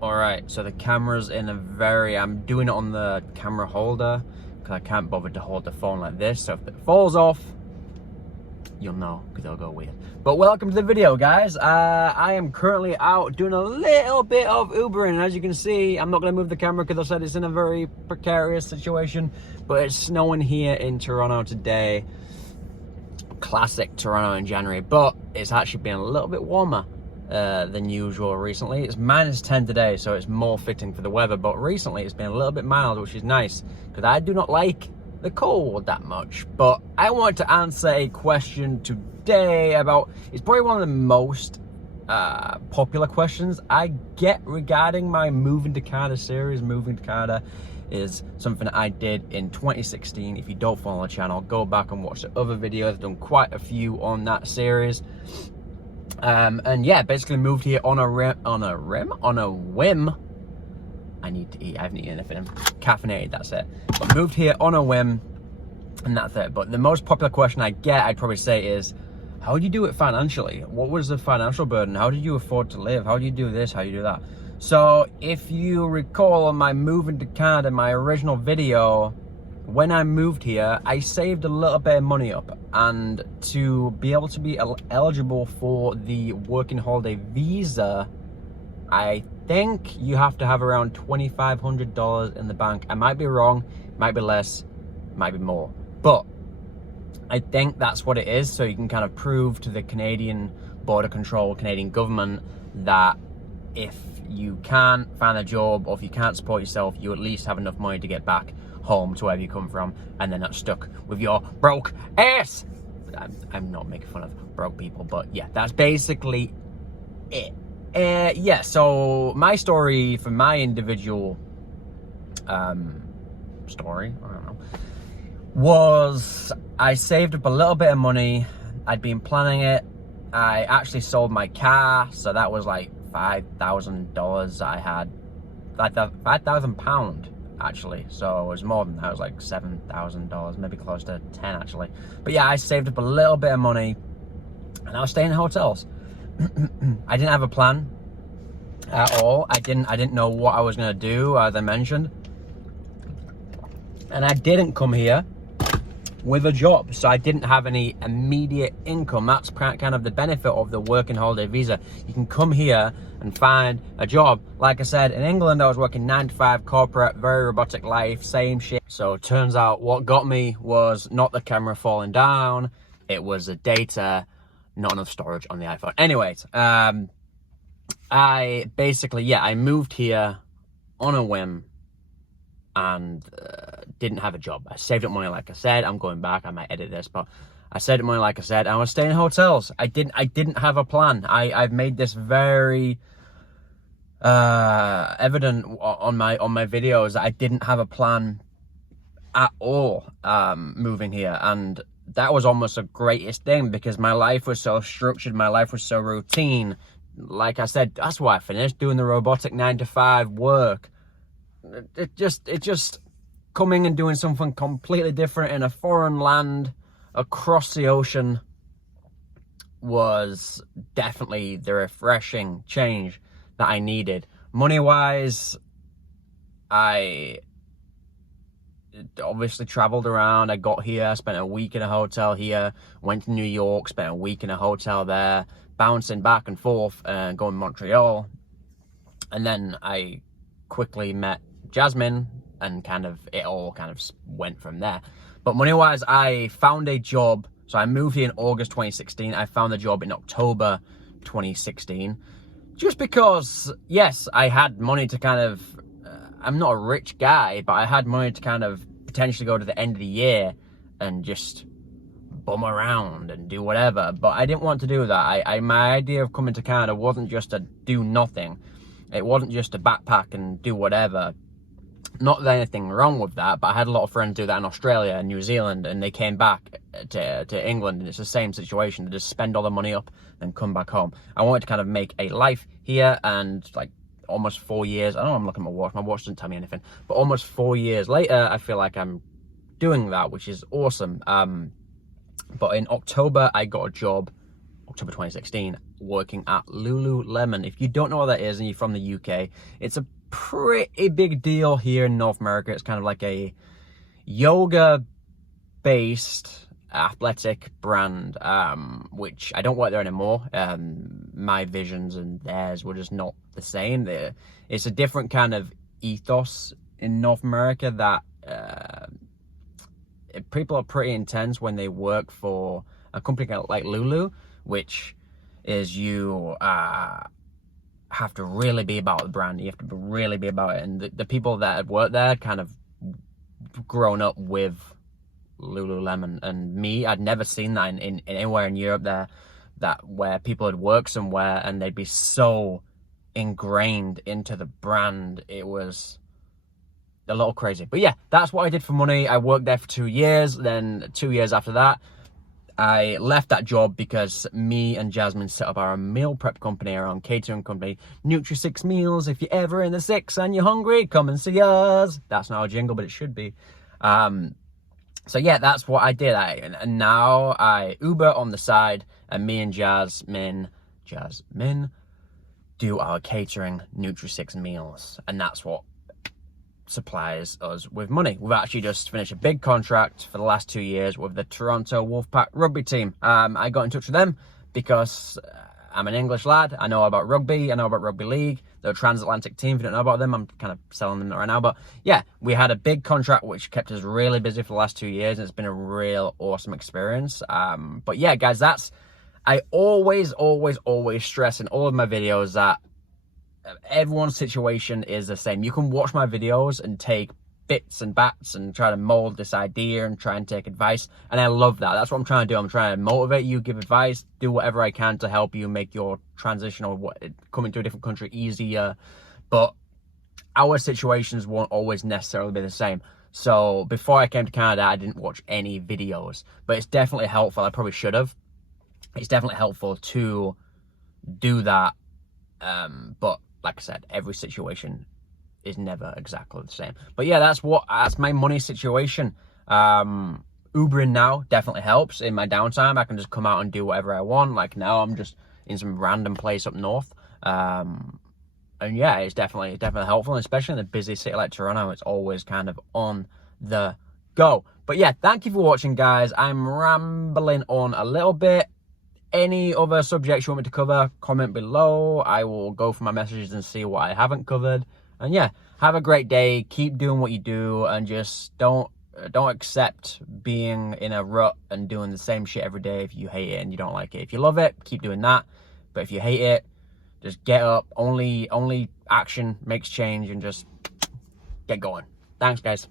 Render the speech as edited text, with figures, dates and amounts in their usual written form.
All right, so the camera's in a I'm doing it on the camera holder because I can't bother to hold the phone like this. So if it falls off, you'll know because it'll go weird. But welcome to the video, guys. I am currently out doing a little bit of Ubering. And as you can see, I'm not going to move the camera because I said it's in a very precarious situation. But it's snowing here in Toronto today. Classic Toronto in January. But it's actually been a little bit warmer than usual recently. It's -10 today, so it's more fitting for the weather. But recently it's been a little bit mild, which is nice because I do not like the cold that much. But I want to answer a question today about, it's probably one of the most popular questions I get regarding my Moving to Canada series. Moving to Canada is something I did in 2016. If you don't follow the channel, go back and watch the other videos. I've done quite a few on that series. And yeah, basically moved here on a whim. I need to eat. I haven't eaten anything. Caffeinated, that's it. But moved here on a whim, and that's it. But the most popular question I get, I'd probably say, is how do you do it financially? What was the financial burden? How did you afford to live? How do you do this? How do you do that? So if you recall on my Moving to Canada, my original video, when I moved here, I saved a little bit of money up, and to be able to be eligible for the working holiday visa, I think you have to have around $2,500 in the bank. I might be wrong, might be less, might be more, but I think that's what it is. So you can kind of prove to the Canadian Border Control, Canadian government, that if you can't find a job or if you can't support yourself, you at least have enough money to get back home to wherever you come from, and then not stuck with your broke ass. I'm not making fun of broke people, but yeah, that's basically it. Yeah, so my story for my individual story, I don't know, was I saved up a little bit of money. I'd been planning it. I actually sold my car, so that was like $5,000 I had, £5,000 actually, so it was more than that. It was like $7,000, maybe close to 10 actually. But yeah, I saved up a little bit of money and I was staying in hotels. I didn't have a plan at all. I didn't know what I was going to do, as I mentioned, and I didn't come here with a job, so I didn't have any immediate income. That's kind of the benefit of the working holiday visa. You can come here and find a job. Like I said, in England I was working 9 to 5 corporate, very robotic life, same shit. So it turns out what got me was not the camera falling down, it was the data, not enough storage on the iPhone. Anyways, I basically, yeah, I moved here on a whim and didn't have a job. I saved up money, like I said. I'm going back, I might edit this, but I saved up money, like I said, and I was staying in hotels. I didn't have a plan. I've made this very evident on my videos that I didn't have a plan at all moving here, and that was almost the greatest thing because my life was so structured, my life was so routine. Like I said, that's why I finished doing the robotic 9 to 5 work. It just coming and doing something completely different in a foreign land across the ocean was definitely the refreshing change that I needed. Money wise, I obviously traveled around. I got here, spent a week in a hotel here, went to New York, spent a week in a hotel there, bouncing back and forth and going to Montreal, and then I quickly met Jasmine, and kind of it all kind of went from there. But money wise, I found a job. So I moved here in August 2016. I found a job in October 2016, just because, yes, I had money to kind of I'm not a rich guy, but I had money to kind of potentially go to the end of the year and just bum around and do whatever. But I didn't want to do that. My idea of coming to Canada wasn't just to do nothing. It wasn't just to backpack and do whatever. Not that anything wrong with that, but I had a lot of friends do that in Australia and New Zealand, and they came back to England, and it's the same situation. They just spend all the money up and come back home. I wanted to kind of make a life here, and like almost 4 years, I don't know, I'm looking at my watch doesn't tell me anything, but almost 4 years later, I feel like I'm doing that, which is awesome. But in October, I got a job, October 2016, working at Lululemon. If you don't know what that is and you're from the UK, it's a pretty big deal here in North America. It's kind of like a yoga-based athletic brand, which I don't work there anymore. My visions and theirs were just not the same. It's a different kind of ethos in North America that people are pretty intense when they work for a company like Lulu, which is you have to really be about the brand. You have to really be about it. And the people that had worked there kind of grown up with Lululemon. And me, I'd never seen that in anywhere in Europe where people had worked somewhere and they'd be so ingrained into the brand. It was a little crazy. But yeah, that's what I did for money. I worked there for 2 years. Then 2 years after that, I left that job because me and Jasmine set up our meal prep company, our own catering company, Nutri6 Meals. If you're ever in the six and you're hungry, come and see us. That's not a jingle, but it should be. So yeah, that's what I did. And now I Uber on the side, and me and Jasmine do our catering Nutri6 Meals. And that's what supplies us with money. We've actually just finished a big contract for the last 2 years with the Toronto Wolfpack rugby team. I got in touch with them because I'm an English lad. I know about rugby. I know about rugby league. They're a transatlantic team. If you don't know about them, I'm kind of selling them right now. But yeah, we had a big contract which kept us really busy for the last 2 years, and it's been a real awesome experience. But yeah, guys, I always stress in all of my videos that everyone's situation is the same. You can watch my videos and take bits and bats and try to mold this idea and try and take advice, and I love that. That's what I'm trying to do. I'm trying to motivate you, give advice, do whatever I can to help you make your transition or coming to a different country easier. But our situations won't always necessarily be the same. So before I came to Canada, I didn't watch any videos, but it's definitely helpful. I probably should have. It's definitely helpful to do that, but like I said, every situation is never exactly the same. But yeah, that's my money situation. Ubering now definitely helps in my downtime. I can just come out and do whatever I want. Like now I'm just in some random place up north. And yeah, it's definitely helpful, and especially in a busy city like Toronto, it's always kind of on the go. But yeah, thank you for watching, guys. I'm rambling on a little bit. Any other subjects you want me to cover, comment below. I will go through my messages and see what I haven't covered. And yeah, have a great day. Keep doing what you do, and just don't accept being in a rut and doing the same shit every day if you hate it and you don't like it. If you love it, keep doing that. But if you hate it, just get up. Only action makes change, and just get going. Thanks, guys.